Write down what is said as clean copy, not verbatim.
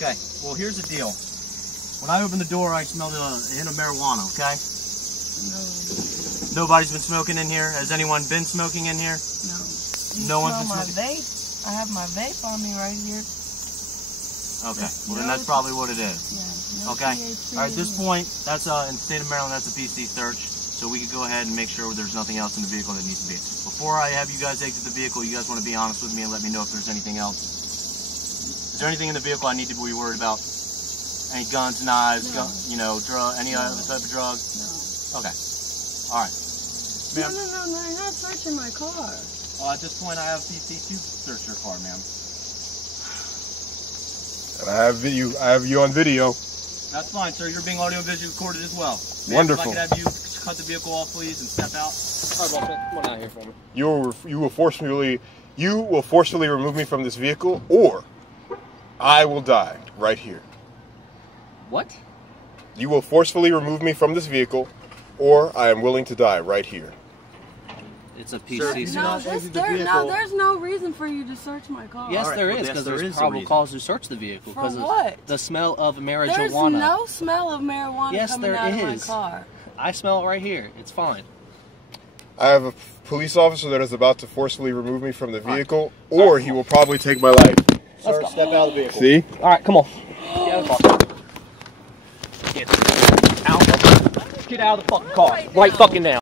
Okay, well here's the deal. When I opened the door, I smelled a hint of marijuana, okay? No. Nobody's been smoking in here? Has anyone been smoking in here? No. No one's been smoking? Vape. I have my vape on me right here. Okay, well then that's probably what it is. Yeah, no Okay, THC all right, at this point, that's in the state of Maryland, that's a PC search, so we could go ahead and make sure there's nothing else in the vehicle that needs to be. Before I have you guys exit the vehicle, you guys want to be honest with me and let me know if there's anything else. Is there anything in the vehicle I need to be worried about? Any guns, knives, no. Any other type of drug? No. Okay, all right. No, you're not searching my car. Well, at this point, I have PC to search your car, ma'am. And I have you on video. That's fine, sir. You're being audio-visually recorded as well. Wonderful. If I could have you cut the vehicle off, please, and step out. All right, boss, come on out here for me. You will forcefully remove me from this vehicle, or I will die right here. What? You will forcefully remove me from this vehicle, or I am willing to die right here. It's a PC. Sir, there's no reason for you to search my car. Yes, Right, there well, is, yes, because there there's is a probable reason. cause to search the vehicle. For Because what? of the smell of marijuana. There's no smell of marijuana Yes, coming there out of my is. car. I smell it right here. It's fine. I have a police officer that is about to forcefully remove me from the vehicle, or he will probably take my life. Sir, step out of the vehicle. See? All right, come on. Get out of the fucking car. Right fucking now.